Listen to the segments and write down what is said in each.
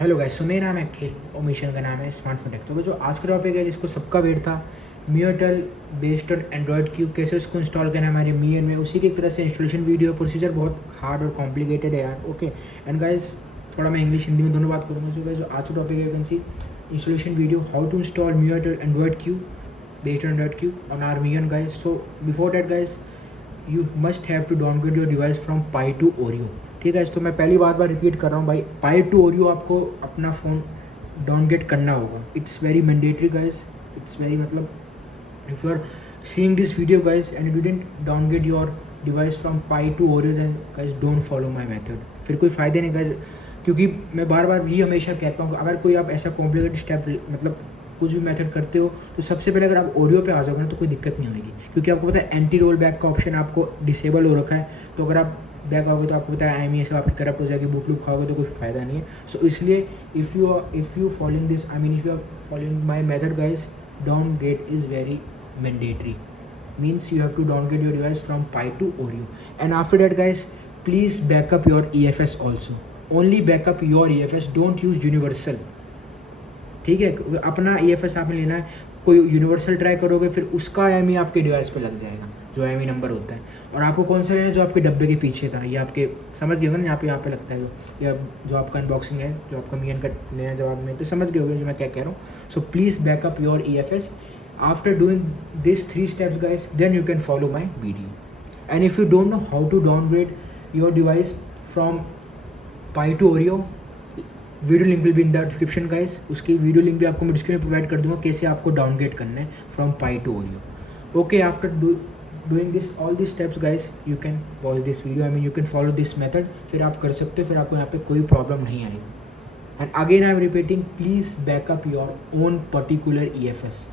Hello guys, सो मेरा नाम है अखिल और मिशन का नाम है स्मार्टफोन टेक। तो जो आज का टॉपिक है जिसको सबका वेट था, मियोटेल बेस्ड ऑन एंड्रॉयड क्यू, कैसे उसको इंस्टॉल करना है हमारे मियन में, उसी की एक तरह से इंस्टॉलेशन वीडियो प्रोसीजर बहुत हार्ड और कॉम्प्लिकेटेड है यार। ओके एंड गाइस, थोड़ा मैं इंग्लिश हिंदी में दोनों बात करूँगा। सो गाइस, जो आज का टॉपिक है can installation video how to install मियोटेल Android Q based on Android Q on our मियन guys. So before that guys, you must have to downgrade your device from Pie to Oreo. ठीक है, तो मैं पहली बार repeat कर रहा हूँ भाई, पाई टू ओरियो आपको अपना फ़ोन डाउनग्रेड करना होगा। It's very mandatory guys, it's very मतलब if you are seeing this video guys and you didn't downgrade your device from Pie to Oreo, then guys don't follow my method. फिर कोई फ़ायदे नहीं guys, क्योंकि मैं बार ये हमेशा कहता हूँ अगर कोई आप ऐसा कॉम्प्लिकेटेड स्टेप मतलब कुछ भी मेथड करते हो तो सबसे पहले अगर आप ओरियो पे आ जाओगे ना तो कोई दिक्कत नहीं होगी, क्योंकि आपको पता है एंटी रोल बैक का ऑप्शन आपको डिसेबल हो रखा है। तो अगर आप बैक आओगे तो आपको पता है IMEI सब आपकी करप्ट हो जाएगी, बूट लूप खाओगे तो कुछ फ़ायदा नहीं है। सो इसलिए if you following this, I mean if you are following my method guys, downgrade is very mandatory. means you have to downgrade your device from Pi to Oreo, and after that guys, please backup your EFS also. Only backup your EFS, don't use universal. ठीक है, अपना EFS आपने लेना है, कोई universal try करोगे फिर उसका IMEI आपके डिवाइस पे लग जाएगा, जो IMEI नंबर होता है। और आपको कौन सा लेना है, जो आपके डब्बे के पीछे था, ये आपके समझ गए होगे ना, यहाँ पे लगता है जो, या जो आपका अनबॉक्सिंग है, जो आपका मियन का नया जवाब में, तो समझ गए होगे जो मैं क्या कह रहा हूँ। So please backup your EFS. After doing these 3 steps guys, then you can follow my video. And if you don't know how to downgrade your device from Pi to Oreo, video link भी इन the description guys. उसकी video link भी आपको मैं description में provide कर दूंगा कैसे आपको डाउनग्रेड करना है from Pie to Oreo. Okay, after doing this all this steps guys, you can watch this video, I mean you can follow this method. फिर आप कर सकते हो, फिर आपको यहाँ पे कोई प्रॉब्लम नहीं आएगी। And again I am repeating, please backup your own particular EFS।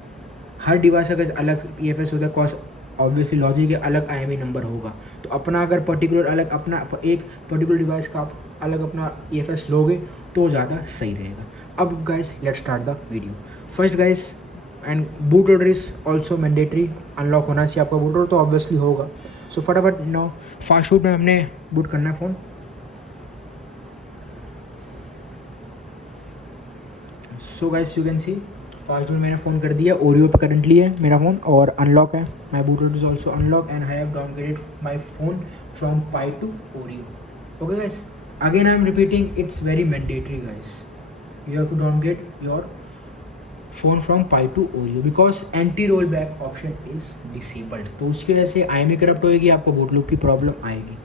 Her device का अलग EFS होता है, कॉज ऑब्वियसली लॉजिक है, अलग IMEI नंबर होगा। तो अपना अगर पर्टिकुलर अलग अपना एक पर्टिकुलर डिवाइस का आप अलग अपना EFS लोगे तो ज़्यादा सही रहेगा। अब guys let's start the video. First guys, and boot loader is also mandatory, unlock होना चाहिए आपका बूट लोडर, तो ऑब्वियसली होगा। सो फटाफट नो फास्ट फूड में हमने बूट करना है phone. So guys you can C fast boot मैंने फ़ोन कर दिया, ओरियो पे करंटली है मेरा फ़ोन और अनलॉक है। My bootloader is also unlock and I have downgraded my phone from Pie to Oreo. Okay guys, again I am repeating, it's very mandatory guys, you have to downgrade your phone from Pi to Oreo because anti rollback option is disabled। तो उसकी वजह से IMEI corrupt होएगी, आपको boot loop की problem आएगी।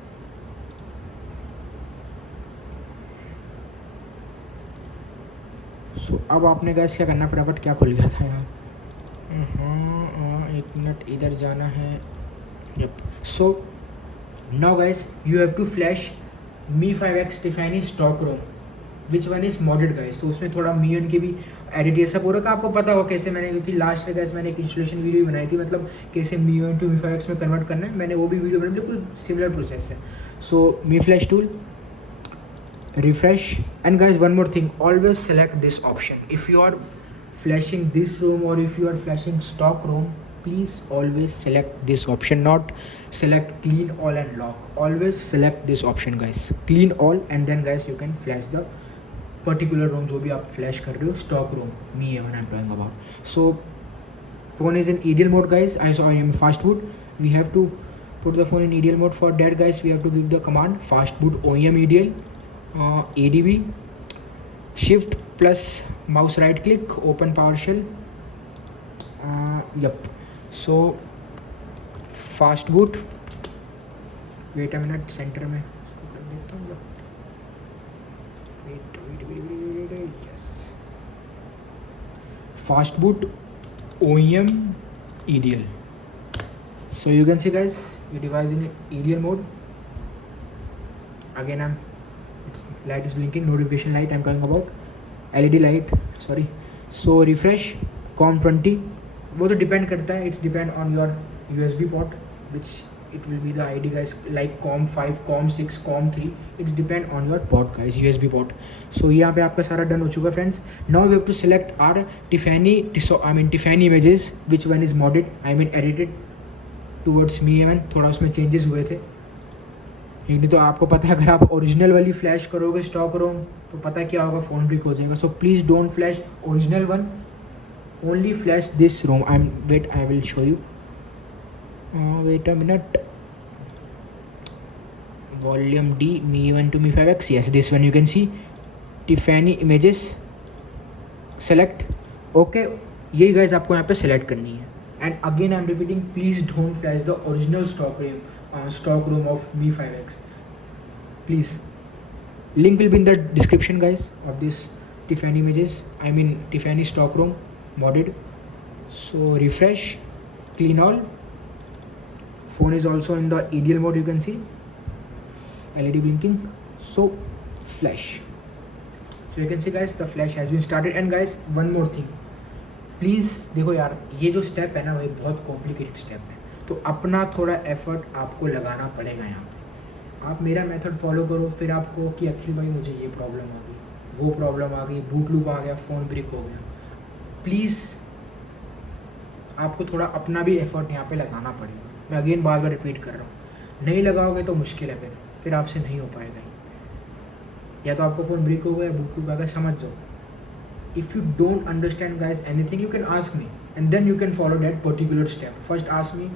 सो अब आपने गाइस क्या करना, फटाफट क्या खुल गया था यार, एक मिनट इधर जाना है। Yup, so now guys you have to flash Mi 5X Tiffany stock ROM, which one is modded guys. तो उसमें थोड़ा मियन की भी एडिट ये सब हो रखा, आपको पता होगा कैसे मैंने, क्योंकि लास्ट में गाइस मैंने एक इंस्टॉलेशन वीडियो बनाई थी, मतलब कैसे मियन टू Mi 5X में कन्वर्ट करना है, मैंने वो भी वीडियो बनाई, बिल्कुल सिमिलर प्रोसेस है। So Mi flash tool, refresh, and guys one more thing, always select this option if you are flashing this ROM or if you are flashing stock ROM, please always select this option, not select clean all and lock. Always select this option guys, clean all, and then guys you can flash the particular ROM जो भी आप flash कर रहे हो, stock ROM, me even I'm talking about. So phone is in EDL mode guys, I am fast boot. We have to put the phone in EDL mode. For that guys we have to give the command fast boot OEM EDL, ADB, shift plus mouse right click, open PowerShell. Yep, so fast boot, wait a minute, center में इसको कर देता हूँ, wait, yes, fast boot OEM EDL. So you can see guys your device in EDL mode. Again its light is blinking, notification light I'm talking about, LED light, sorry. So refresh COM20, वो तो depend करता है, it's depend on your USB port which it will be the ID guys, like COM5, COM6, COM3, it's depend on your port guys, USB port. So यहाँ पे आपका सारा done हो चुका है friends. Now we have to select our Tiffany images, which one is modded, I mean edited towards me, थोड़ा उसमें changes हुए थे, नहीं तो आपको पता है अगर आप ओरिजिनल वाली फ्लैश करोगे स्टॉक रोम तो पता है क्या होगा, फ़ोन ब्रेक हो जाएगा. So please don't flash original one, only flash this ROM. I will show you. Wait a minute. Volume D, Mi 1 to Mi 5X. Yes, this one you can see. Tiffany images. Select. Okay. यही guys आपको यहाँ पे select करनी है. And again I'm repeating, please don't flash the original stock ROM of Mi 5X. Please. Link will be in the description guys of this Tiffany images. I mean Tiffany stock ROM modded. So refresh, clean all. Phone is also in the ideal mode, you can see. LED blinking. So flash. So you can see guys the flash has been started. And guys one more thing, please देखो यार, ये जो step है ना वही बहुत complicated step है, तो अपना थोड़ा एफर्ट आपको लगाना पड़ेगा यहाँ पे. आप मेरा मेथड फॉलो करो, फिर आपको कि अखिल भाई मुझे ये प्रॉब्लम आ गई, वो प्रॉब्लम आ गई, बूट लूप आ गया, फ़ोन ब्रेक हो गया. प्लीज़ आपको थोड़ा अपना भी एफर्ट यहाँ पे लगाना पड़ेगा. मैं अगेन बार बार रिपीट कर रहा हूँ, नहीं लगाओगे तो मुश्किल है, फिर आपसे नहीं हो पाएगा. या तो आपको फ़ोन ब्रेक होगा या बूट लूप आएगा, समझ जाओ. If you don't understand guys anything you can ask me and then you can follow that particular step. First ask me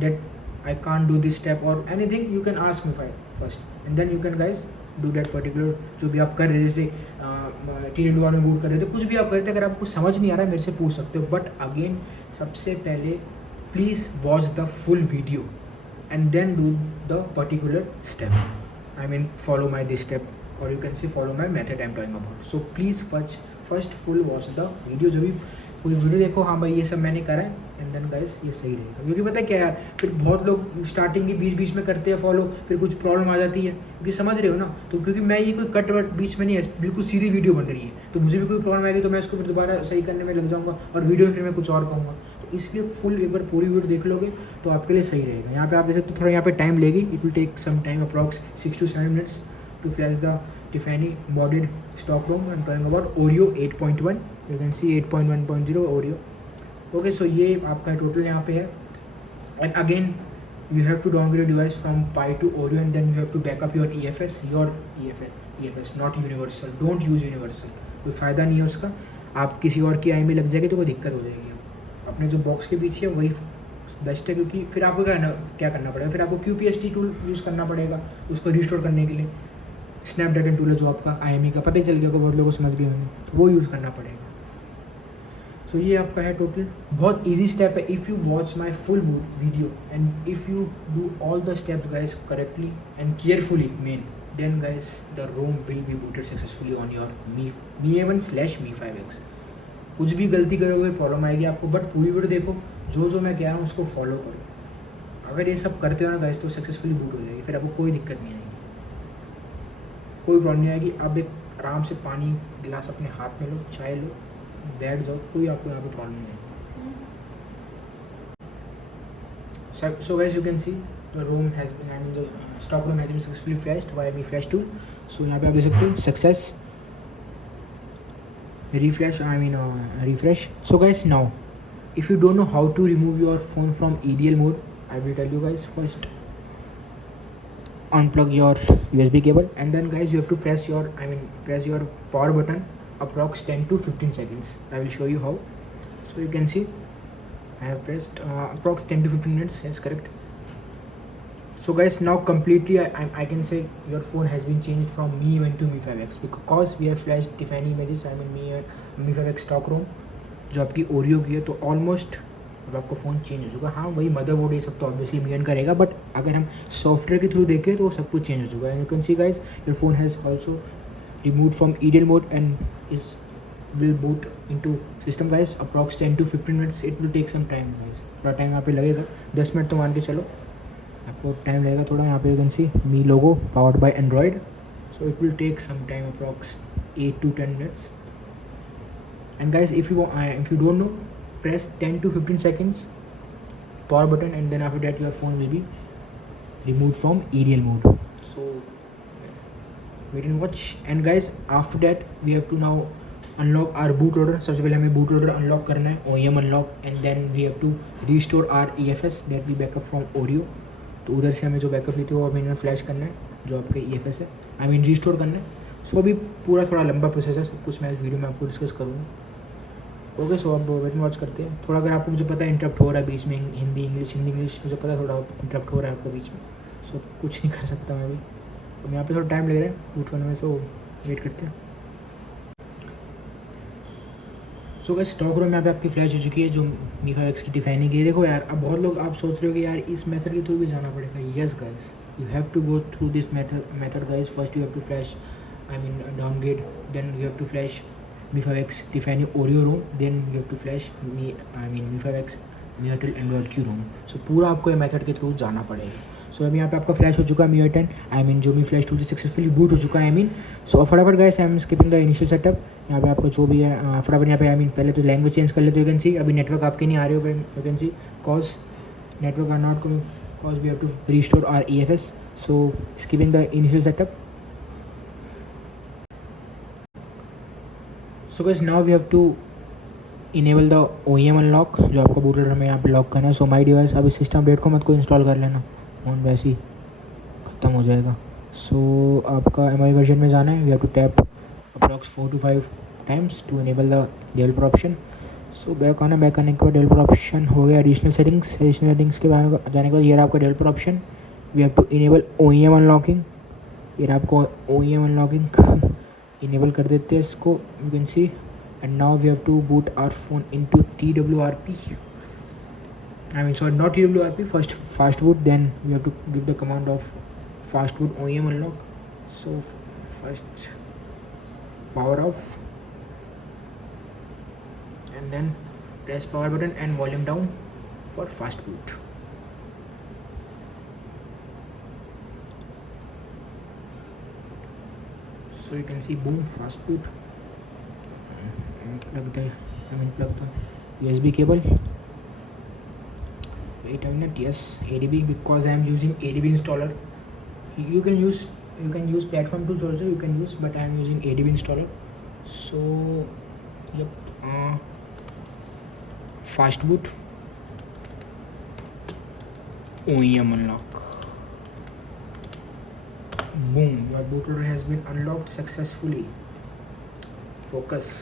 that I can't do this step और anything, you can ask me first and then you can guys do that particular जो भी आप कर रहे, जैसे T21 में boot कर रहे थे, कुछ भी आप करते, अगर आपको समझ नहीं आ रहा है मेरे से पूछ सकते हो. बट अगेन सबसे पहले please watch the full video and then do the particular step. I mean follow my this step or you can say follow my method I'm talking about. So please first full watch the video. जो भी पूरी video देखो, हाँ भाई ये सब मैंने करा है एंड देन गाइस ये सही रहेगा. क्योंकि पता है क्या यार, फिर बहुत लोग स्टार्टिंग के बीच में करते हैं फॉलो, फिर कुछ प्रॉब्लम आ जाती है, क्योंकि समझ रहे हो ना. तो क्योंकि मैं ये कोई कट वट बीच में नहीं है, बिल्कुल सीधी वीडियो बन रही है, तो मुझे भी कोई प्रॉब्लम आएगी तो मैं उसको फिर दोबारा सही करने में लग जाऊँगा और वीडियो में फिर मैं कुछ और कहूँगा. तो इसलिए फुल एक बार पूरी वीडियो देख लोगे तो आपके लिए सही रहेगा. यहाँ पे आप देख सकते हो थोड़ा यहाँ पे टाइम लेगी, it will take some time approx 6 to 7 minutes to flash the Tiffany modded stock ROM. I'm talking about Oreo 8.1. You can see 8.1.0 Oreo. Okay, so ये आपका टोटल यहाँ पे है. And again you have to downgrade your device from Pi to Oreo and then you have to back up your EFS, not Universal. Don't use Universal, कोई फ़ायदा नहीं है उसका. आप किसी और की आई में लग जाएगी तो कोई दिक्कत हो जाएगी. अपने जो बॉक्स के पीछे है वही बेस्ट है, क्योंकि फिर आपको क्या करना पड़ेगा, फिर आपको QPST टूल यूज़ करना पड़ेगा उसको रिस्टोर करने के लिए. स्नैपड्रैगन टूल है जो आपका IME का, पता ही चल गया होगा, बहुत लोगों को समझ गए होंगे, वो यूज़ करना पड़ेगा. सो ये आपका है टोटल, बहुत ईजी स्टेप है. If you watch my full video and if you do all the steps guys correctly and carefully then guys the ROM will be booted successfully on your Mi A1/Mi 5X. कुछ भी गलती करोगे problem आएगी आपको, but पूरी video देखो, जो मैं कह रहा हूँ उसको फॉलो करो. अगर ये सब करते हो ना गाइस तो सक्सेसफुली बूट हो जाएगी, फिर आपको कोई दिक्कत नहीं आएगी, कोई प्रॉब्लम नहीं आएगी. आप एक आराम से पानी गिलास अपने हाथ में लो, चाय लो, बैठ जाओ, कोई आपको यहाँ पे प्रॉब्लम नहीं. So guys you can see the ROM has been, I mean the stock ROM has been successfully flashed via Mi Flash tool. So यहाँ पे आप देख सकते हो success refresh. So guys, now if you don't know how to remove your phone from EDL mode, I will tell you guys. First unplug your USB cable and then guys you have to press your power button approx 10 to 15 seconds. I will show you how. So you can see I have pressed approx 10 to 15 minutes. Yes, correct. So guys, now completely I can say your phone has been changed from Mi 1 to Mi 5X because we have flashed Tiffany images. Mi 5X stock ROM जो आपकी Oreo की है, तो almost अब आपका phone change हो चुका. हाँ वही मदरबोर्ड ये सब तो ऑब्वियसली Mi 1 करेगा, बट अगर हम सॉफ्टवेयर के थ्रू देखें तो सब कुछ चेंज हो चुका है. You can see guys your phone has also remove from EDL mode and is will boot into system guys approx 10 to 15 minutes. It will take some time guys, थोड़ा time यहाँ पे लगेगा, 10 मिनट तो मान के चलो आपको टाइम लगेगा थोड़ा. यहाँ पे you can see Mi logo powered by Android, so it will take some time approx 8 to 10 minutes. And guys if you don't know, press 10 to 15 seconds power button and then after that your phone will be removed from EDL mode. So wait and watch. And guys after that we have to now unlock our boot loader. सबसे पहले हमें boot loader unlock करना है, OEM unlock, and then we have to restore our EFS that we backup from Oreo. तो उधर से हमें जो बैकअप ली थी वो हमें फ्लैश करना है. जो आपके EFS है, आई मीन रिस्टोर करना है। सो अभी पूरा थोड़ा लंबा प्रोसेस है, सब कुछ मैं इस वीडियो में आपको डिस्कस करूँगा। ओके, सो अब वेट वॉच करते हैं थोड़ा। अगर आपको मुझे पता है इंटरप्ट हो रहा है बीच में, हिंदी इंग्लिश मुझे पता है थोड़ा इंटरप्ट हो रहा है आपको बीच में, सो कुछ नहीं कर सकता मैं अभी। अब यहाँ पे थोड़ा टाइम लग रहा है बूट होने में, सो वेट करते हैं। सो गाइस, स्टॉक रूम में यहाँ पे आपकी फ्लैश हो चुकी है जो Mi 5X की डिफाइनिंग की है। देखो यार, अब बहुत लोग आप सोच रहे हो कि यार इस मेथड के थ्रू भी जाना पड़ेगा। Yes guys, you have to go through this method guys. First you have to flash, I mean downgrade, then you have to flash Mi 5X defining Oreo ROM, then you have to flash Mi 5X MeoTel Android की ROM. सो पूरा आपको ये method के through जाना पड़ेगा। सो अभी यहाँ पे आपका फ्लैश हो चुका है Mi 10, आई मीन जो Mi Flash 2G successfully boot हो चुका है। आई मीन सो फटाफट guys, I am skipping the initial setup. यहाँ पे आपका जो भी है फटाफट यहाँ पे, आई मीन पहले तो लैंग्वेज चेंज कर लेते हो। यू कैन सी अभी नेटवर्क आपके नहीं आ रहे हो, you can see cause network are not coming, cause we have to restore our EFS। So skipping the initial setup. So guys, now we have to enable the OEM unlock, जो आपका बूटर हमें यहाँ पे लॉक करना है। So my device, अभी system update को मत को इंस्टॉल कर लेना, फोन वैसे ही ख़त्म हो जाएगा। सो आपका MI वर्जन में जाना है। We have to tap approx 4 to 5 times to enable the developer option. So back आना, बैक आने के बाद डेवलपर ऑप्शन हो गया। एडिशनल सेटिंग्स के बाद जाने के बाद ये आपका developer option. We have to enable OEM unlocking. ये आपको OEM अनलॉकिंग इनेबल कर देते हैं इसको, you can see. And now we have to boot our phone into TWRP, I mean sorry, not TWRP, first fast boot, then we have to give the command of fast boot OEM unlock. So first power off and then press power button and volume down for fast boot. So you can see boom, fast boot. Plug the USB cable. Wait a minute, yes, ADB, because I am using ADB installer. You can use platform tools also, you can use, but I am using ADB installer. So yep, fast boot, OEM unlock. Boom, your bootloader has been unlocked successfully. Focus.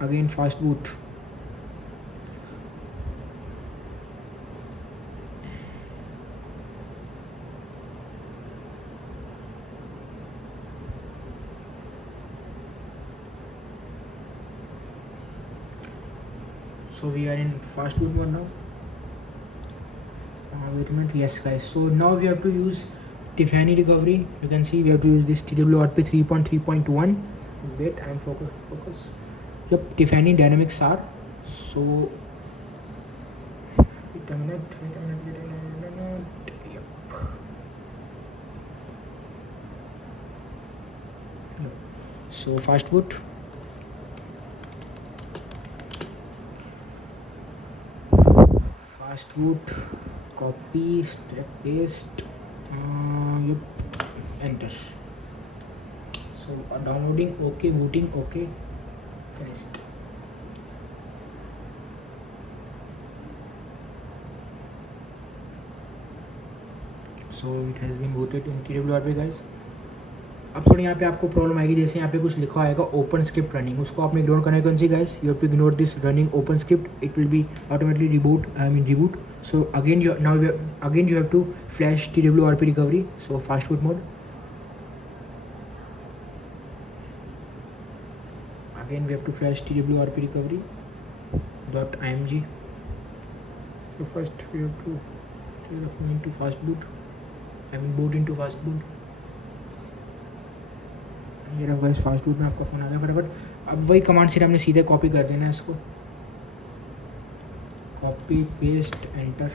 Again, fast boot. So we are in fast boot mode now. Wait a minute, yes guys. So now we have to use Tiffany recovery. You can see we have to use this TWRP 3.3.1. Wait, I am focus. Yep, Tiffany Dynamics R. So wait a minute. Yep. No. So fast boot. Fast boot, copy, paste, yep, enter. So downloading, okay, booting, okay, finished. So it has been booted in TWRP guys. अब थोड़ी यहाँ पे आपको problem आएगी, जैसे यहाँ पे कुछ लिखा आएगा ओपन स्क्रिप्ट रनिंग, उसको आपने इग्नोर करना है। कौन सी guys, you have to ignore this running open script, it will be automatically reboot. So again you have to flash TWRP recovery. So fast boot mode, again we have to flash TWRP recovery .img. So first we have to take the phone into fast boot, boot into fast boot. ये रहा guys, fast boot में आपका phone आ गया फटाफट। अब वही command से हमने सीधे कॉपी कर देना है इसको, copy paste enter.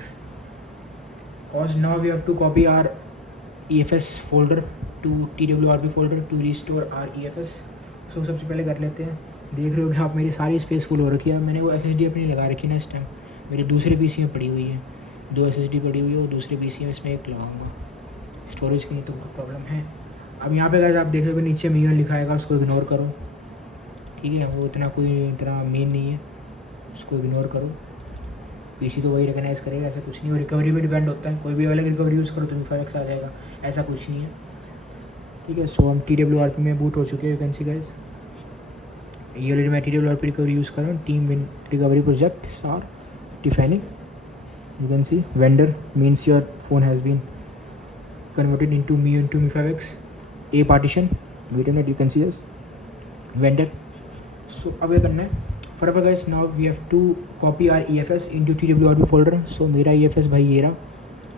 Cause now we have to copy our EFS folder to TWRP folder to restore our EFS। सो सबसे पहले कर लेते हैं। देख रहे हो कि आप मेरी सारी स्पेस फुल हो रखी है। मैंने वो SSD अपनी लगा रखी है ना, इस टाइम मेरे दूसरे PC में पड़ी हुई है, 2 SSD पड़ी हुई है और दूसरे PC में इसमें एक लगाऊंगा। स्टोरेज की तो प्रॉब्लम है। अब यहाँ पे गाइस आप देख रहे हो नीचे Mi 1 लिखा आएगा, उसको इग्नोर करो, ठीक है। वो इतना मेन नहीं है, उसको इग्नोर करो। PC तो वही रिकगनाइज़ करेगा, ऐसा कुछ नहीं। और रिकवरी पे डिपेंड होता है, कोई भी अलग रिकवरी यूज़ करो तो Mi 5X आ जाएगा, ऐसा कुछ नहीं है। ठीक है। सो हम TWRP में बूट हो चुके हैं, यू कैन सी गाइस। ये ऑलरेडी मैं TWRP रिकवरी यूज़ कर रहा हूँ, team win recovery project SAR defining. You can see vendor means your phone has been converted into Mi5X A partition. Wait a minute, you can see this vendor. So अब ये करना है forever guys. Now we have to copy our EFS into TWRP folder. So मेरा EFS भाई ये रहा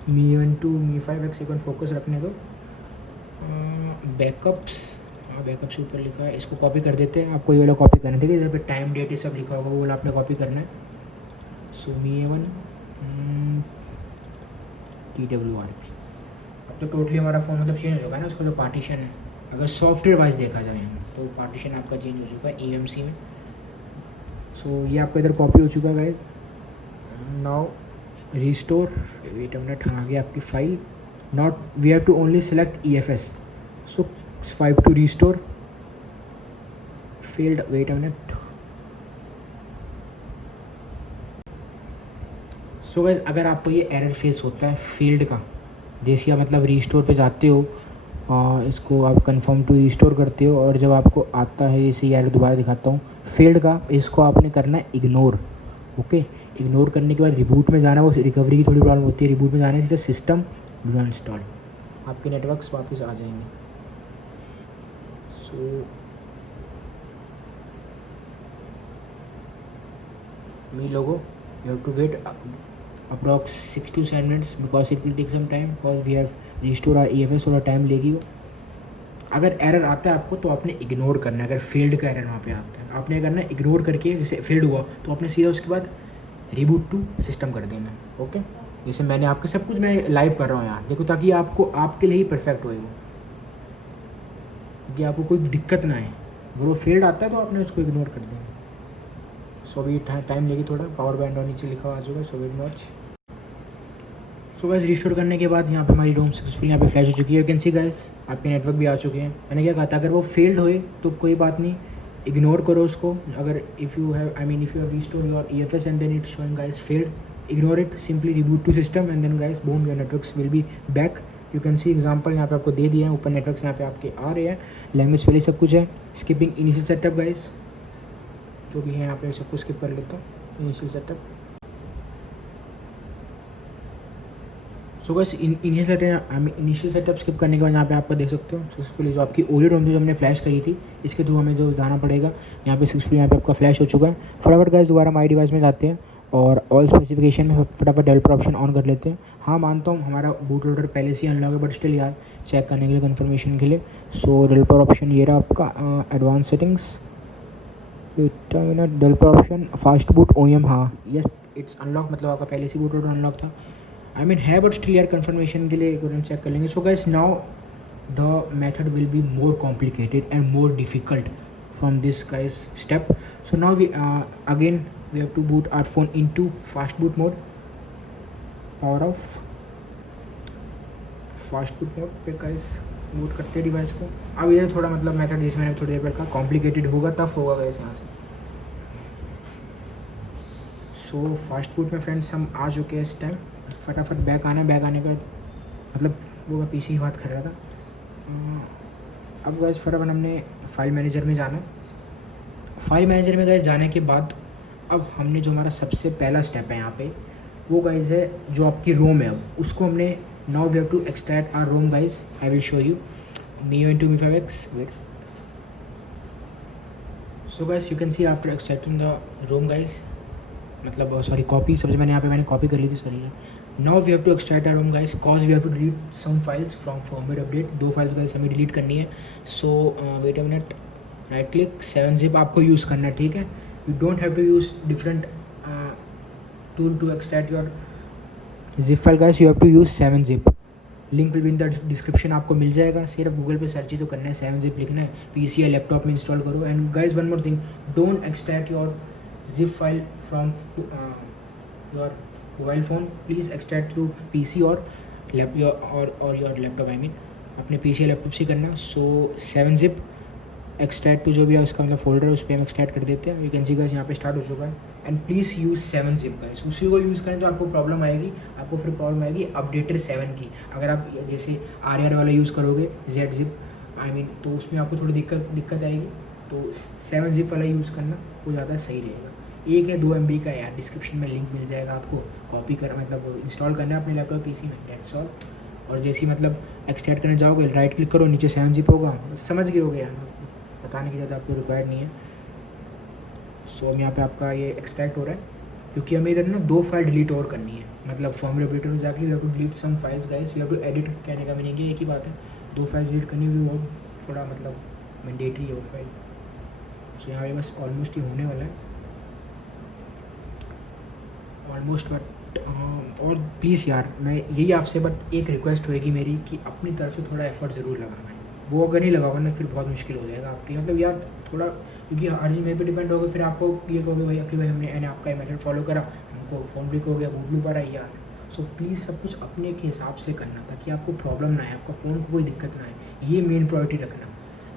Mi5X। एक बार focus रखने दो। बैकअप्स, हाँ बैकअप से ऊपर लिखा है, इसको कॉपी कर देते हैं। आपको ये वाला कॉपी करना है, ठीक है। इधर पे टाइम डेट ये सब लिखा होगा, वो वाला आपने कॉपी करना है। सो Mi1 TWRP। अब तो टोटली हमारा फ़ोन मतलब चेंज हो चुका है ना। उसका जो पार्टीशन है, अगर सॉफ्टवेयर वाइज देखा जाए तो पार्टीशन आपका चेंज हो चुका है EMC में। सो ये आपका इधर कॉपी हो चुका है guys. Now restore, wait a minute, हाँ आ गया आपकी file. Not we have to only select EFS। So swipe to restore, failed, wait a minute. So guys अगर आपको ये एरर फेस होता है फील्ड का, जैसे आप मतलब रीस्टोर पे जाते हो, इसको आप कंफर्म टू रीस्टोर करते हो, और जब आपको आता है जैसे एरर दोबारा दिखाता हूँ फील्ड का, इसको आपने करना है इग्नोर। ओके, इग्नोर करने के बाद रिबूट में जाना। वो रिकवरी की थोड़ी प्रॉब्लम होती है, रिबूट में जाने से सिस्टम डू इंस्टॉल, आपके नेटवर्क्स वापस आ जाएंगे। सो मी लोगो you have to wait approx 6 to 7 minutes because it will take some time because we have restore our EFS, थोड़ा टाइम लेगी वो। अगर एरर आता है आपको तो आपने इग्नोर करना है। अगर फील्ड का एरर वहाँ पे आता है, आपने करना है इग्नोर करके, जैसे फील्ड हुआ तो आपने सीधा उसके बाद रिबूट टू सिस्टम कर देना। ओके, जैसे मैंने आपके सब कुछ मैं लाइव कर रहा हूँ यार, देखो, ताकि आपको आपके लिए ही परफेक्ट होए वो, ताकि आपको कोई दिक्कत ना आए। अगर वो फील्ड आता है तो आपने उसको इग्नोर कर देना। सो अभी टाइम लेगी थोड़ा। पावर बैंड और नीचे लिखा आ चुका है, so wait much. So guys restore करने के बाद यहाँ पे हमारी रोम सक्सेसफुल यहाँ पे फ्लैश हो चुकी है। यू कैन सी गाइस आपके नेटवर्क भी आ चुके हैं। मैंने क्या कहा था, अगर वो फेल्ड होए तो कोई बात नहीं, इग्नोर करो उसको। अगर if you have restore your EFS and then it's showing guys failed, ignore it, simply reboot to system and then guys boom, your networks will be back. You can see example यहाँ पे आपको दे दिया है, ऊपर networks यहाँ पे आपके आ रहे हैं, लैंग्वेज पहले सब कुछ है। स्किपिंग इनिशियल सेटअप गाइस, जो भी है यहाँ पे सबको स्किप कर लेता हूँ, इनिशियल सेटअप। सो बस इनिशियल सेटअप स्किप करने के बाद यहाँ पे आपको देख सकते हो सक्सेसफुली जो आपकी ओरियो रोम जो हमने फ्लैश करी थी, इसके थ्रू हमें जो जाना पड़ेगा यहाँ पे सक्सेसफुली यहाँ पे आपका फ्लैश हो चुका है। फटाफट गाइस दोबारा माई डिवाइस में जाते हैं और ऑल स्पेसिफिकेशन में फटाफट डेवलपर ऑप्शन ऑन कर लेते हैं। हाँ मानता हूँ हमारा बूट लोडर पहले से ही अनलॉक है, बट स्टिल यार चेक करने के लिए, कन्फर्मेशन के लिए। सो डेवलपर ऑप्शन ये रहा आपका, advance settings, developer option, fast boot OEM, हाँ यस इट्स अनलॉक, मतलब आपका पहले से बूट लोडर अनलॉक था। है बट स्टिल यार कन्फर्मेशन के लिए एक बार चेक कर लेंगे। So guys now the method will be more complicated and more difficult from this guys step. So now we again we have to boot our phone into fast boot mode. Power off fast boot mode पे guys boot करते हैं device को। अब ये थोड़ा मतलब method जिसमें मैंने थोड़ी देर पहले कहा कॉम्प्लिकेटेड होगा, टफ होगा गाइस यहाँ से। सो फास्ट बूट में फ्रेंड्स हम आ चुके हैं इस टाइम। फटाफट बैक आना है, बैक आने का मतलब वो मैं PC की बात कर रहा था। अब गाइस फटाफट हमने फाइल मैनेजर में जाना। फाइल मैनेजर में गाइस जाने के बाद अब हमने जो हमारा सबसे पहला स्टेप है यहाँ पे, वो गाइस है जो आपकी रोम है, उसको हमने now we have to extract our ROM guys. I will show you Mi5X। Wait, so guys you can see after extracting the ROM guys, मतलब सॉरी कॉपी, सबसे मैंने यहाँ पे मैंने कॉपी कर ली थी, sorry. Now we have to extract our ROM guys cause we have to delete some files from firmware update. 2 files guys हमें डिलीट करनी है। So wait a minute, right click, 7-zip आपको यूज़ करना है, ठीक है। You don't have to use different tool to extract your zip file guys, you have to use 7-zip। Link will be in the description, आपको मिल जाएगा। सिर्फ Google पे सर्च ही तो करना है, 7-zip लिखना है, PC या लैपटॉप में इंस्टॉल करो। And guys one more thing, don't extract your zip file from your mobile phone, please extract through PC or your laptop, I mean अपने PC या लैपटॉप से करना। सो 7-zip एक्सट्रैक्ट टू जो भी है उसका मतलब फोल्डर है, उस पर हम एक्सट्रैक्ट कर देते हैं। यू कैन सी गाइस यहाँ पे स्टार्ट हो चुका है। And please use 7-zip guys, उसी को यूज़ करें तो आपको प्रॉब्लम आएगी, फिर प्रॉब्लम आएगी अपडेटेड 7 की। अगर आप जैसे RR वाला यूज़ करोगे, ZZip तो उसमें आपको थोड़ी दिक्कत आएगी। तो 7 zip वाला यूज़ करना वो ज़्यादा सही रहेगा। 1 या 2 MB का यार डिस्क्रिप्शन में लिंक मिल जाएगा आपको, कॉपी कर मतलब इंस्टॉल करना है अपने लैपटॉप PC में, दैट्स ऑल। और जैसे ही मतलब एक्सट्रैक्ट करने जाओगे राइट क्लिक करो, नीचे 7 zip होगा, समझ गए होगे यार, बताने की ज़्यादा आपको रिक्वायर्ड नहीं है। सो यहाँ पे आपका ये एक्सट्रैक्ट हो रहा है, क्योंकि हमें इधर ना 2 फाइल डिलीट और करनी है, मतलब फॉर्म अपडेटर में जाके we have to delete some files guys, we have to edit, कहने का मीनिंग एक ही बात है, 2 फाइल डिलीट करनी होगी, वो थोड़ा मतलब मैंडेटरी है वो फाइल। सो यहाँ पे बस ऑलमोस्ट ही होने वाला है, ऑलमोस्ट। बट और प्लीज़ यार मैं यही आपसे बट एक रिक्वेस्ट होएगी मेरी कि अपनी तरफ से थोड़ा एफर्ट ज़रूर लगाना है। वो अगर नहीं लगाओगे ना फिर बहुत मुश्किल हो जाएगा आपके लिए, मतलब यार थोड़ा, क्योंकि हर चीज़ मेरे पे डिपेंड होगा, फिर आपको ये कहोगे भाई अखिल भाई हमने आपका मेथड फॉलो करा, हमको फ़ोन ब्रेक हो गया, बूट लूप आ रहा है यार। सो प्लीज़ सब कुछ अपने के हिसाब से करना, ताकि आपको प्रॉब्लम ना आए, आपका फ़ोन को कोई दिक्कत ना आए, ये मेन प्रायोरिटी रखना।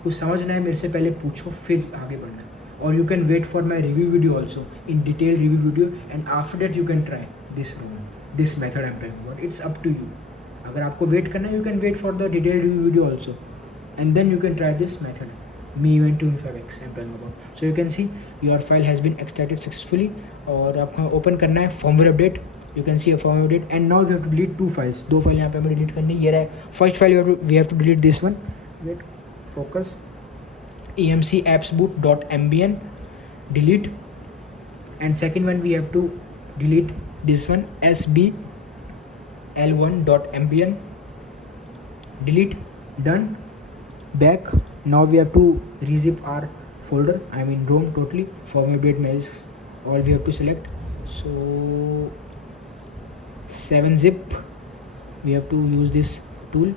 कुछ समझना है मेरे से पहले पूछो, फिर आगे बढ़ना है। और you can wait for my review video also, in detail review video, and after that you can try this method I am talking about, it's up to you. अगर आपको वेट करना है you can wait for the detail review video also, and then you can try this method, Mi25X I'm talking about. So you can see your file has been extracted successfully, और आपको open करना है firmware update, you can see a firmware update, and now we have to delete 2 files, 2 file यहाँ पे हमें delete करनी है। ये रहा first file, we have to delete this one, wait focus, emcappsboot.mbn, delete, and second one we have to delete this one, sbl1.mbn, delete, done, back. Now we have to rezip our folder, I mean ROM totally, firmware update mails all we have to select. So 7-zip, we have to use this tool,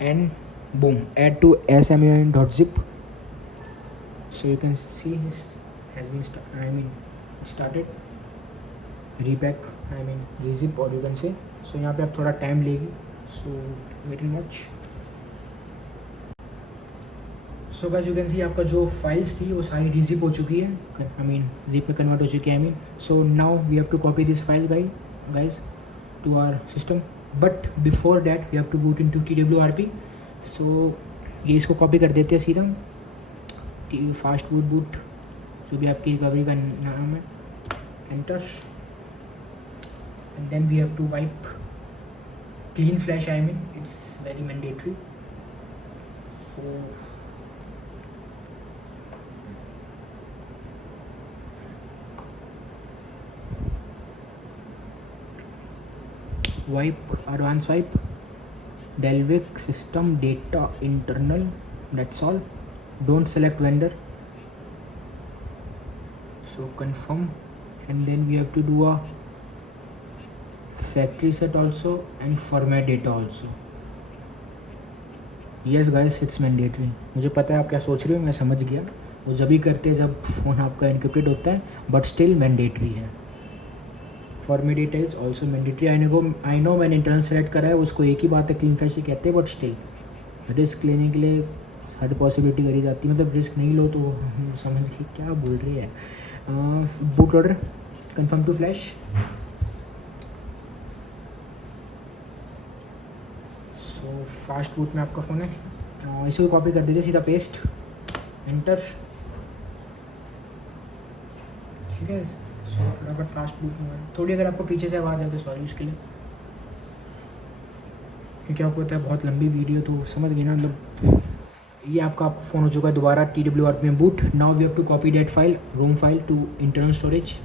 and boom, add to sman.zip. So you can see this has been started, repack, rezip, or you can say. So यहाँ पे आप थोड़ा time लेगी, so wait and watch. So guys you can सी आपका जो files थी वो सारी रिजिप हो चुकी है, जिप में कन्वर्ट हो चुकी है। So now we have to copy this file guys to our system, but before that we have to boot into TWRP। So ये इसको कॉपी कर देते हैं सीधा, फास्ट बूट जो भी आपकी रिकवरी का नाम है, enter, and then we have to wipe clean flash, it's very mandatory. So wipe, advanced wipe, Dalvik system data internal, that's all, don't select vendor. So confirm, and then we have to do a factory set also and format data also. Yes guys, it's mandatory. मुझे पता है आप क्या सोच रहे हो, मैं समझ गया, वो जब भी करते हैं जब फ़ोन आपका इनक्रिप्टेड होता है, बट स्टिल मैंडेटरी है। Format data is also mandatory. I know मैंने इंटरनल सेलेक्ट करा है, उसको एक ही बात है क्लीन फ्लैश ही कहते हैं, बट स्टिल रिस्क लेने के लिए हर पॉसिबिलिटी करी जाती है, मतलब रिस्क नहीं लो तो समझ के क्या बोल रही है। Boot loader confirm to flash, so fast boot में आपका फ़ोन है, इसको कॉपी कर दीजिए सीधा, पेस्ट, एंटर, ठीक है। सो फटाफट फास्ट बूट में थोड़ी अगर आपको पीछे से आवाज़ आए तो सॉरी उसके लिए, क्योंकि आपको पता है बहुत लंबी वीडियो, तो समझ गए ना, मतलब ये आपका फ़ोन हो चुका है दोबारा TWRP में boot. Now we have to copy that file, ROM file to internal storage,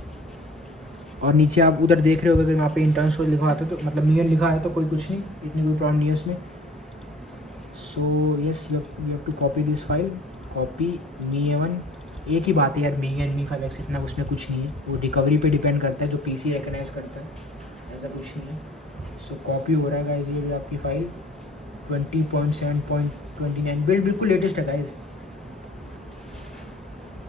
और नीचे आप उधर देख रहे हो अगर वहाँ पे इंटरनल स्टोरेज लिखा आता है तो मतलब मियन लिखा है तो कोई कुछ नहीं, इतनी कोई प्रॉब्लम नहीं है उसमें। So yes you have to copy this file, copy Mi1, एक ही बात है यार, Mi5X इतना उसमें कुछ नहीं है, वो रिकवरी पे डिपेंड करता है, जो PC रिकगनाइज करता है, ऐसा कुछ नहीं है। सो कॉपी हो रहा है गाइस, ये भी आपकी फाइल 20.7.29 बिल्ड बिल्कुल लेटेस्ट है गाइस,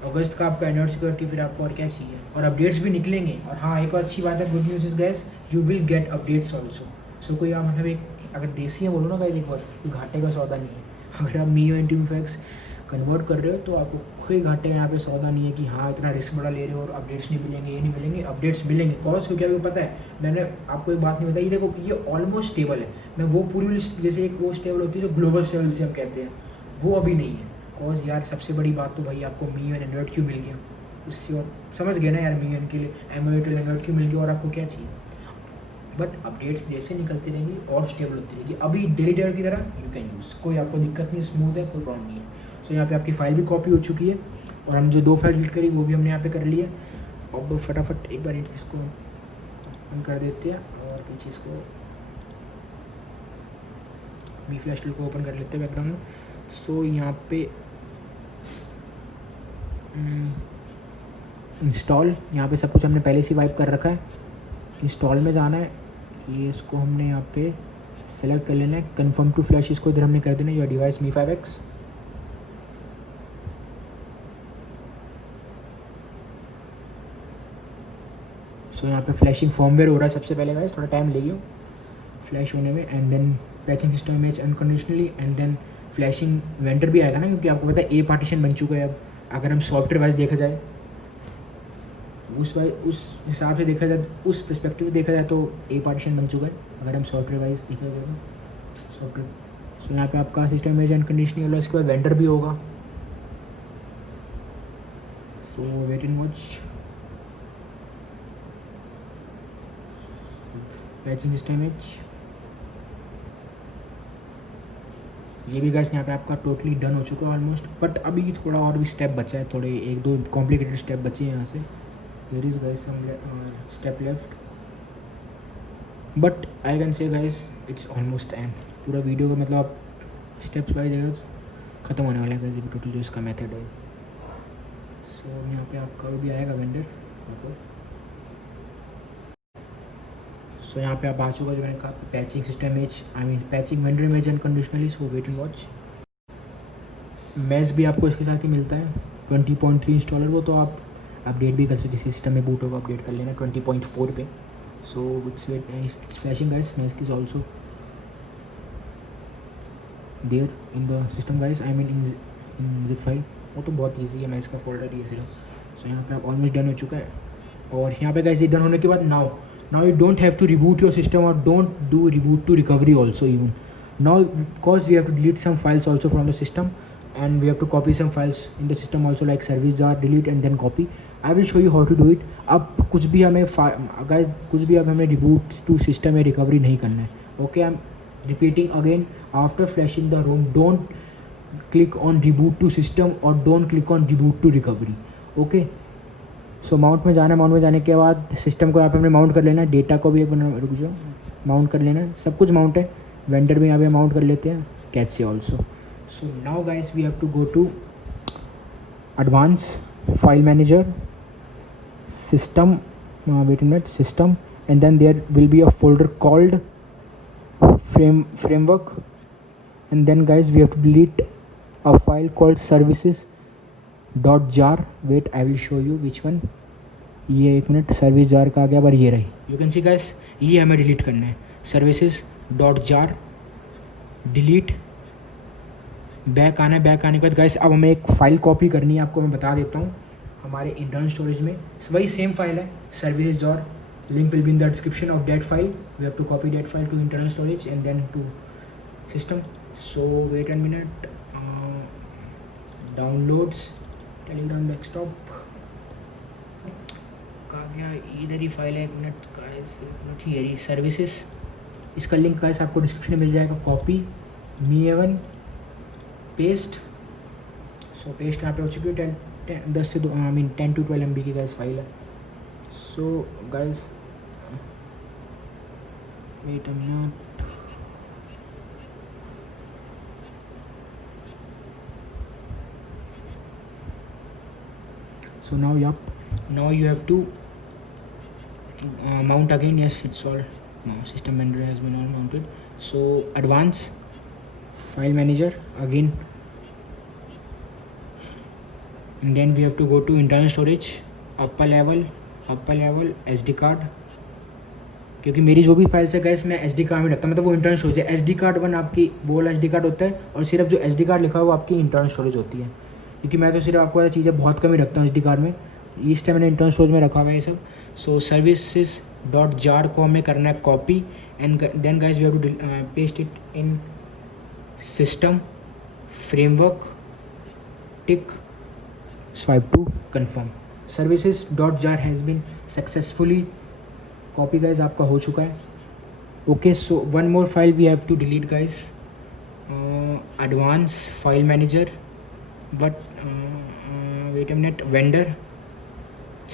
अगस्त का आपका एंड्रॉइड सिक्योरिटी, फिर आपको और क्या चाहिए, और अपडेट्स भी निकलेंगे। और हाँ एक और अच्छी बात है, good news is guys, you will get updates also. So कोई आप मतलब एक अगर देसी है बोलो ना गाइस, एक बार कोई घाटे का सौदा नहीं है। अगर आप Mi25X कन्वर्ट कर रहे हो तो आपको कोई घाटे यहाँ पे सौदा नहीं है कि हाँ इतना रिस्क बड़ा ले रहे हो और अपडेट्स नहीं मिलेंगे, ये नहीं मिलेंगे। अपडेट्स मिलेंगे कॉज क्योंकि अभी पता है मैंने आपको एक बात नहीं बताई, देखो ये ऑलमोस्ट स्टेबल है। मैं वो पूरी लिस्ट जैसे एक वो स्टेबल होती है जो ग्लोबल स्टेबल से हम कहते हैं, वो अभी नहीं है। कॉज यार सबसे बड़ी बात तो भाई आपको मी एंड एंड्रॉइड क्यों मिल गया, उससे और समझ गए ना यार, मी एन के लिए एंड्रॉइड क्यों मिल गया और आपको क्या चाहिए। बट अपडेट्स जैसे निकलती रहेंगी और स्टेबल होती रहेगी। अभी डेली ड्राइवर की तरह यू कैन यूज़, कोई आपको दिक्कत नहीं, स्मूथ है, कोई प्रॉब्लम नहीं है। सो यहाँ पे आपकी फ़ाइल भी कॉपी हो चुकी है और हम जो 2 फाइल डिलीट करी वो भी हमने यहाँ पे कर लिया। अब फटाफट एक बार इसको हम कर देते हैं और पीछे इसको मी फ्लैश को ओपन कर लेते हैं बैकग्राउंड में। सो यहाँ पे इंस्टॉल, यहाँ पे सब कुछ हमने पहले से वाइप कर रखा है। इंस्टॉल में जाना है, ये इसको हमने यहाँ पे सेलेक्ट कर लेना है। कन्फर्म टू फ्लैश इसको इधर हमने कर देना है, योर डिवाइस मी 5X। सो यहाँ पे फ्लैशिंग फॉर्मवेयर हो रहा है सबसे पहले गाइस, थोड़ा टाइम लेगी फ्लैश होने में। And then patching system image unconditionally and then flashing vendor भी आएगा ना, क्योंकि आपको पता है ए पार्टीशन बन चुका है। अब अगर हम सॉफ्टवेयर वाइज देखा जाए, उस हिसाब से देखा जाए, उस पर्सपेक्टिव से देखा जाए तो ए पार्टीशन बन चुका है अगर हम सॉफ्टवेयर वाइज देखा जाए तो सॉफ्टवेयर। सो यहाँ पे आपका सिस्टम इमेज अनकंडीशनली होगा, इसके बाद वेंडर भी होगा। So wait and watch. Patching system image, ये भी गाइस यहाँ पे आपका टोटली डन हो चुका है ऑलमोस्ट। बट अभी थोड़ा और भी स्टेप बचा है, थोड़े 1-2 कॉम्प्लिकेटेड स्टेप बचे हैं यहाँ से। There is guys some step left, but I can say guys it's almost end. पूरा वीडियो का मतलब आप स्टेप्स वाइज जाएगा तो ख़त्म होने वाला है गाइस टोटल जो इसका मेथड है। सो यहाँ पे आपका भी आएगा वेंडर। सो यहाँ पे आप आ चुका जो मैंने कहा patching system image, I mean patching vendor image unconditionally. So wait and watch. मैस भी आपको इसके साथ ही मिलता है 20.3 इंस्टॉलर, वो तो आप अपडेट भी कर सकते, सिस्टम में बूट होगा अपडेट कर लेना 20.4 पे। So it's flashing guys, Magisk also there in the system guys, I mean in zip file. वो तो बहुत ईजी है, मैस का फोल्डर ये सिर्फ। सो यहाँ पे आप ऑलमोस्ट डन हो चुका है। और यहाँ पे गाइस ये डन होने के बाद now you don't have to reboot your system or don't do reboot to recovery also even now, because we have to delete some files also from the system and we have to copy some files in the system also like service jar, delete and then copy. I will show you how to do it. अब कुछ भी हमें guys कुछ भी अब हमें reboot to system में recovery नहीं करना है। Okay, I'm repeating again, after flashing the ROM don't click on reboot to system or don't click on reboot to recovery. Okay, so mount में जाना है। माउंट में जाने के बाद सिस्टम को यहाँ पे हमने माउंट कर लेना है, डेटा को भी एक बार रुक जाओ माउंट कर लेना है, सब कुछ माउंट है। वेंडर भी यहाँ पे माउंट कर लेते हैं, कैच से also. So now guys we have to go to advance file manager system, wait minute, system and then there will be a folder called framework and then guys we have to delete a file called services.jar. wait I will show you which one. ये एक minute, service jar का आ गया, पर ये रही, you can see guys, ये हमें delete करना है। services.jar डिलीट, बैक आना है। बैक आने के बाद गाइस अब हमें एक फ़ाइल कॉपी करनी है, आपको मैं बता देता हूँ। हमारे इंटरनल स्टोरेज में वही सेम फाइल है services jar, link will be in the description of that file. We have to copy that file to internal storage and then to system. So wait an minute, downloads Telegram desktop कहाँ गया, इधर ही file है, एक minute guys, एक minute, ये रही services. इसका link guys आपको डिस्क्रिप्शन में मिल जाएगा। कॉपी मी एवन पेस्ट। सो पेस्ट यहाँ पे हो चुकी है, 10 से 2 आई मीन 10 to 12 MB की गाइस फाइल है। So guys wait a minute, so now you have to mount again. Yes, it's all system vendor has been all mounted. So advanced file manager again and then we have to go to internal storage, upper level SD card, क्योंकि मेरी जो भी files है gas मैं SD card में रखता हूँ, मतलब वो इंटरनल स्टोरेज है। SD कार्ड 1 आपकी वो वाला SD कार्ड होता है और सिर्फ जो SD कार्ड लिखा है वो आपकी इंटरनल स्टोरेज होती है। क्योंकि मैं तो सिर्फ आपको वाला चीज़ें बहुत कम ही रखता हूँ SD कार्ड में, इस टाइम मैंने इंटरनल स्टोरेज में रखा हुआ है ये सब। सो सर्विसेज डॉट जार को हमें करना है copy and then guys we have to paste it in system framework tick swipe to confirm. Services dot jar has been successfully copy guys आपका हो चुका है। Okay, so one more file we have to delete guys, advance file manager, but wait a minute, vendor.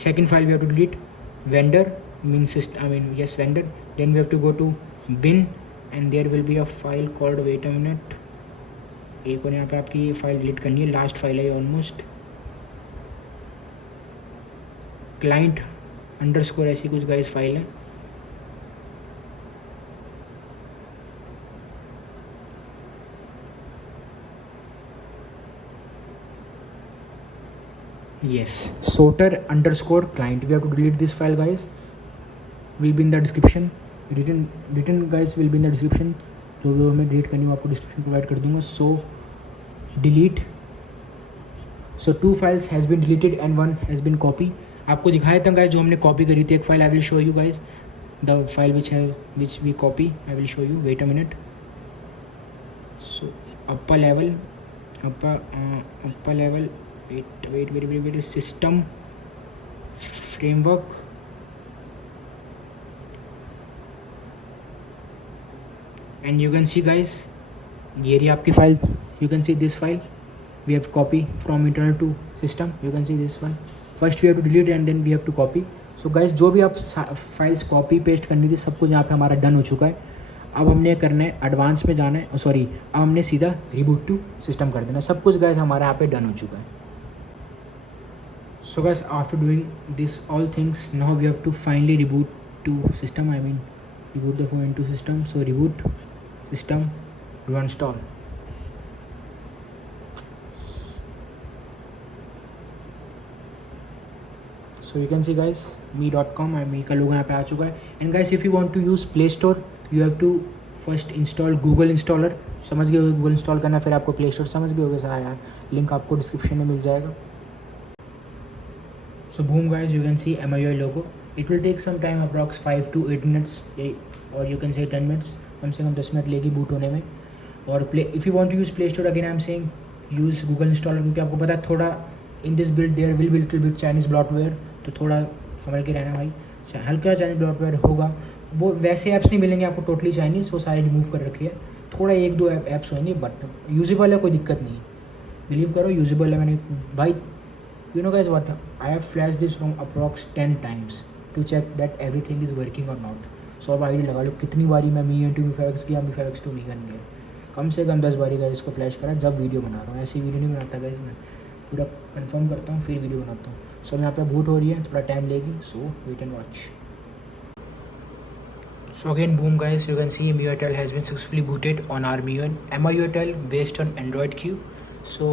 Second file we have to delete, vendor means vendor. Then we have to go to bin and there will be a file called, wait a minute, एक और यहाँ पे आपकी ये file delete करनी है, last file है almost, client underscore ऐसी कुछ गाइस फाइल है। yes, sorter underscore client, we have to delete this file guys, will be in the description, written guys will be in the description, जो भी हमें delete करनी है आपको डिस्क्रिप्शन प्रोवाइड कर दूंगा। So delete, so 2 files has been deleted and 1 has been copy. आपको दिखाया था गाइस जो हमने कॉपी करी थी एक file, I will show you guys the file which we copy, I will show you, wait a minute. So upper level wait, system framework and you can see guys ये रही आपकी file, you can see this file we have copy from internal to system, you can see this one, first we have to delete and then we have to copy। so guys जो भी आप files copy paste करनी थी सब कुछ यहाँ पे हमारा डन हो चुका है। अब हमने करना है एडवांस में जाना है, सॉरी अब हमने सीधा रिबूट टू सिस्टम कर देना, सब कुछ गाइस हमारा यहाँ पे डन हो चुका है। So guys, after doing this all things, now we have to finally reboot to system, reboot the phone into system. So reboot system to install। So you can see guys me.com, me का लोगो यहाँ पे आ चुका है। and guys if you want to use Play Store you have to first install Google installer, समझ गए होगे Google install करना, फिर आपको Play Store समझ गए होगे सारा यार, लिंक आपको डिस्क्रिप्शन में मिल जाएगा। So boom guys, you can see MIUI logo, it will take some time approx 5 to 8 minutes or you can say 10 minutes, कम से कम 10 मिनट लेगी बूट होने में। और if you want to use Play Store again I am saying use Google installer, क्योंकि आपको पता है थोड़ा in this build there will be little bit Chinese bloatware, तो थोड़ा संभल के रहना भाई, हल्का Chinese bloatware होगा। वो वैसे ऐप्स नहीं मिलेंगे आपको टोटली चाइनीज़, वो सारे रिमूव कर रखे हैं, थोड़ा 1-2 ऐप्स होंगे बट यूजेबल है, कोई दिक्कत नहीं है, बिलीव करो यूजेबल है। मैंने भाई you know guys what, I have flashed this from approx 10 times to check that everything is working or not। so अब आईडी लगा लो कितनी बारी मैं मी एन टू मी5x गया, मी5x टू मी गन गया, कम से कम 10 बारी गाइस इसको फ्लैश करा जब वीडियो बना रहा हूँ, ऐसी वीडियो नहीं बनाता गाइस, मैं पूरा कंफर्म करता हूँ फिर वीडियो बनाता हूँ। सो यहाँ पे बूट हो रही है, थोड़ा टाइम लेगी, so wait and watch. So again boom guys, you can see MIUI has been successfully booted on our MIUI based on Android Q। so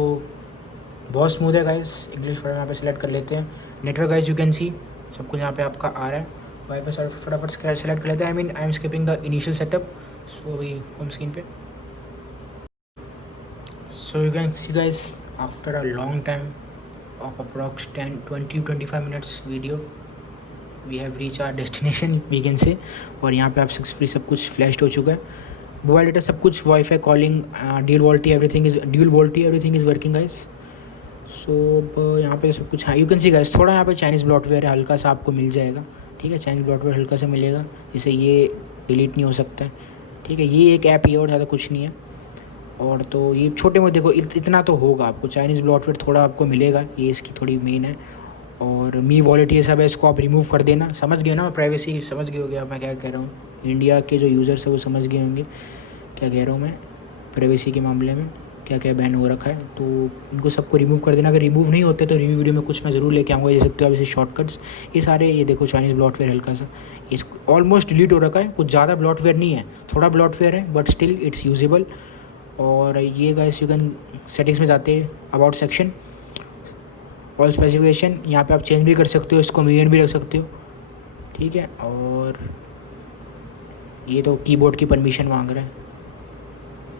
बहुत स्मूथ है गाइस, इंग्लिश फटाफट यहाँ पे सिलेक्ट कर लेते हैं। नेटवर्क गाइस यू कैन सी सब कुछ यहाँ पे आपका आ रहा है, वाईफाई फटाफट सेलेक्ट कर लेते हैं। I am skipping the initial setup, so अभी होम स्क्रीन पे। So you can see guys after a long time of approx 10-20-25 minutes video we have reach our destination we can say. और यहाँ पे आप successfully सब कुछ flashed हो चुका है, मोबाइल डेटा सब कुछ, wifi calling, dual VoLTE everything is working guys. So यहाँ पे सब कुछ है, यू कैन सी गाइस थोड़ा यहाँ पे चाइनीज़ ब्लॉटवेयर है, हल्का सा आपको मिल जाएगा, ठीक है, चाइनीज़ ब्लॉटवेयर हल्का सा मिलेगा, जैसे ये डिलीट नहीं हो सकता है, ठीक है, ये एक ऐप ही है और ज़्यादा कुछ नहीं है। और तो ये छोटे मोटे देखो इतना तो होगा आपको, चाइनीज़ ब्लॉटवेयर थोड़ा आपको मिलेगा, ये इसकी थोड़ी मेन है। और मी वॉलेट ये सब है, इसको आप रिमूव कर देना, समझ गए ना, प्राइवेसी समझ गए होंगे आप मैं क्या कह रहा हूँ, इंडिया के जो यूज़र्स है वो समझ गए होंगे क्या कह रहा हूँ मैं, प्राइवेसी के मामले में क्या क्या बैन हो रखा है, तो इनको सबको रिमूव कर देना। अगर रिमूव नहीं होते तो रिव्यू वीडियो में कुछ मैं ज़रूर लेके आऊँगा, जैसे सकते हो आप जैसे शॉर्टकट्स, ये सारे, ये देखो चाइनीज़ ब्लॉटवेयर हल्का सा इस ऑलमोस्ट डिलीट हो रखा है, कुछ ज़्यादा ब्लॉटवेयर नहीं है, थोड़ा ब्लॉटवेयर है बट स्टिल इट्स यूजेबल। और ये गाइस यू कैन सेटिंग्स में जाते हैं, अबाउट सेक्शन, ऑल स्पेसिफिकेशन, यहाँ पे आप चेंज भी कर सकते हो, इसको मीडियम भी रख सकते हो, ठीक है। और ये तो कीबोर्ड की परमिशन मांग रहा है,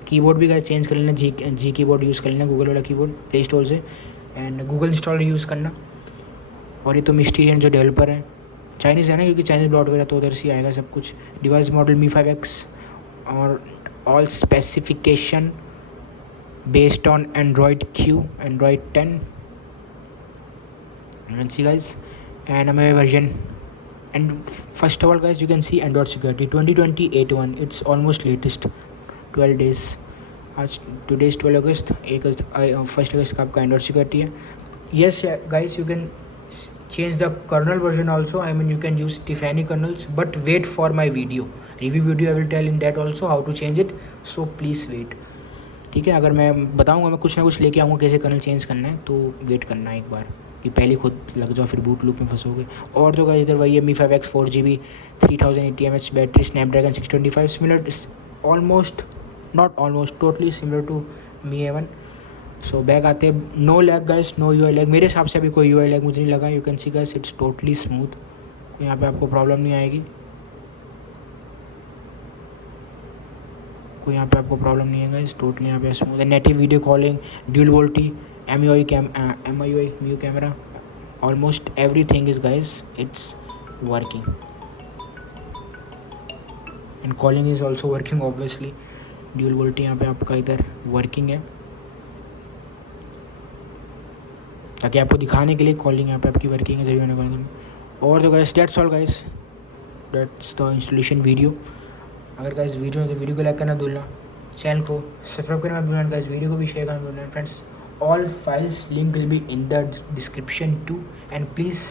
कीबोर्ड भी गाइस चेंज कर लेना, जी कीबोर्ड यूज़ कर लेना, गूगल वाला कीबोर्ड प्ले स्टोर से, एंड गूगल इंस्टॉलर यूज़ करना। और ये तो मिस्टीरियन जो डेवलपर है, चाइनीज़ है ना, क्योंकि चाइनीज़ ब्लॉटवेयर है तो उधर से आएगा सब कुछ। डिवाइस मॉडल मी 5X और all specification based on Android Q, Android 10 you can see guys, and MIUI version. And first of all guys, you can see Android security 2020 8.1, it's almost latest 12 days। आज today is 12 अगस्त, 1 अगस्त का आपका Android security है। Yes guys, you can change the kernel version also, I mean you can use Tiffany kernels, but wait for my review video, I will tell in that also how to change it, so please wait। ठीक है, अगर मैं बताऊंगा, मैं कुछ ना कुछ लेके आऊँगा कैसे कर्नल चेंज करना है, तो वेट करना है एक बार कि पहले खुद लग जाओ फिर बूट लूप में फंसोगे। और तो गाइस इधर वही है, Mi 5X 4GB 3080 mAh battery, Snapdragon 625, similar almost not almost totally similar to Mi A1। So back आते हैं, no lag guys, no UI lag, मेरे हिसाब से अभी कोई UI लैग मुझे नहीं लगा। You can see guys it's totally smooth, कोई यहाँ पे आपको प्रॉब्लम नहीं आएगी, कोई यहाँ पे आपको प्रॉब्लम नहीं है गाइस, टोटली यहाँ पे स्मूथ है। Native video calling, dual VoLTE, MIUI MIU camera, almost everything is guys it's working, and calling is also working obviously. Dual VoLTE यहाँ पे आपका इधर वर्किंग है, ताकि आपको दिखाने के लिए कॉलिंग यहाँ पे आपकी वर्किंग है जब मैंने कहा। और तो guys that's all guys, that's the installation video. अगर गाइस वीडियो है तो वीडियो को लाइक करना भूलना, चैनल को सब्सक्राइब करना भूलना गाइस, वीडियो को भी शेयर करना भूलना friends. All files link will be in the description too, and please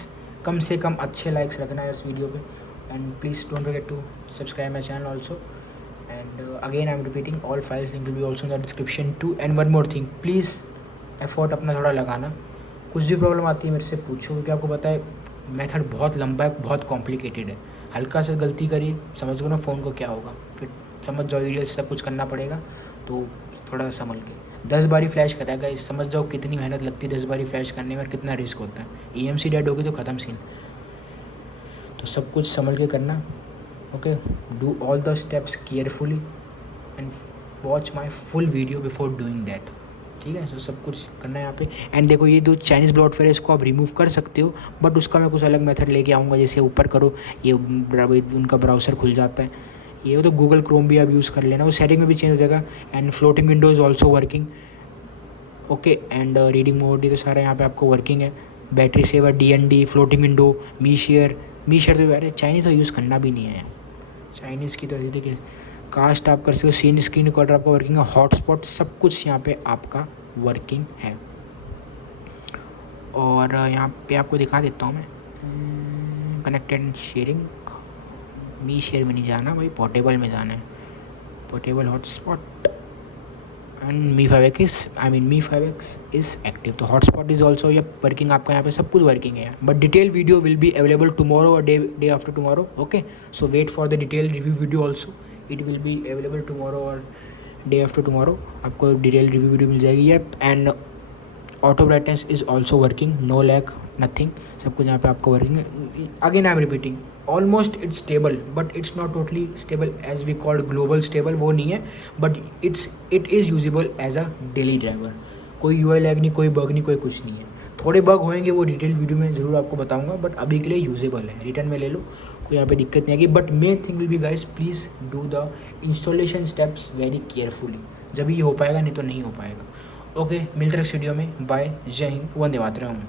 कम से कम अच्छे लाइक्स रखना है इस वीडियो पे, and please don't forget to subscribe my channel also. And again I am repeating, all files link will be also in the description too. And one more thing, please effort अपना थोड़ा लगाना, कुछ भी problem आती है मेरे से पूछो, क्योंकि आपको पता है मेथड बहुत लंबा है, बहुत कॉम्प्लिकेटेड है। हल्का से गलती करी, समझ गो ना फ़ोन को क्या होगा, फिर समझ जाओ वीडियो से सब कुछ करना पड़ेगा, तो थोड़ा संभल के। 10 बारी फ्लैश करेगा, इस समझ जाओ कितनी मेहनत लगती है 10 बारी फ्लैश करने में, और कितना रिस्क होता है। EMC डेड होगी तो ख़त्म सीन, तो सब कुछ संभल के करना। Okay, do all the steps carefully and watch my full video before doing that, ठीक है। सो सब कुछ करना है यहाँ पे। एंड देखो ये जो चाइनीज़ ब्लॉटवेयर है इसको आप रिमूव कर सकते हो, बट उसका मैं कुछ अलग मेथड लेके आऊँगा। जैसे ऊपर करो, ये उनका ब्राउज़र खुल जाता है, ये तो गूगल क्रोम भी आप यूज़ कर लेना, वो सेटिंग में भी चेंज हो जाएगा। And floating window is also working, okay. And reading mode, ये तो सारा यहाँ पे आपको वर्किंग है। Battery saver, DND, floating window, Mi share तो यार चाइनीज़ तो यूज़ करना भी नहीं है, चाइनीज़ की तो ऐसी देखिए। कास्ट आप कर सकते हो, सीन स्क्रीन रिकॉर्डर आपका वर्किंग है, हॉटस्पॉट सब कुछ यहाँ पे आपका वर्किंग है। और यहाँ पे आपको दिखा देता हूँ मैं, connected and sharing, Mi share में नहीं जाना भाई, पोर्टेबल में जाना है, portable hotspot. And Mi 5X is active, तो हॉटस्पॉट इज़ ऑल्सो ये वर्किंग, आपका यहाँ पे सब कुछ वर्किंग है। But detail video will be available tomorrow और day after tomorrow, okay. So wait for the detail review video also, it will be available tomorrow और डे आफ्टर टुमारो, आपको डिटेल रिव्यू वीडियो मिल जाएगी ये। And auto brightness is also working, no lag nothing, सब कुछ यहाँ पे आपको working है। Again I am repeating, almost it's stable, but it's not totally stable as we called global stable, वो नहीं है, but it is usable as a daily driver. कोई UI लैग नहीं, कोई बग नहीं, कोई कुछ नहीं है। थोड़े बग होंगे, वो डिटेल वीडियो में ज़रूर आपको बताऊंगा, बट अभी के लिए यूजेबल है, रिटर्न में ले लो, कोई यहाँ पे दिक्कत नहीं आएगी। But main thing will be guys, please do the installation steps very carefully, जब ये हो पाएगा, नहीं तो नहीं हो पाएगा। ओके, मिलते हैं नेक्स्ट वीडियो में, बाय, जय हिंद, वंदे मातरम।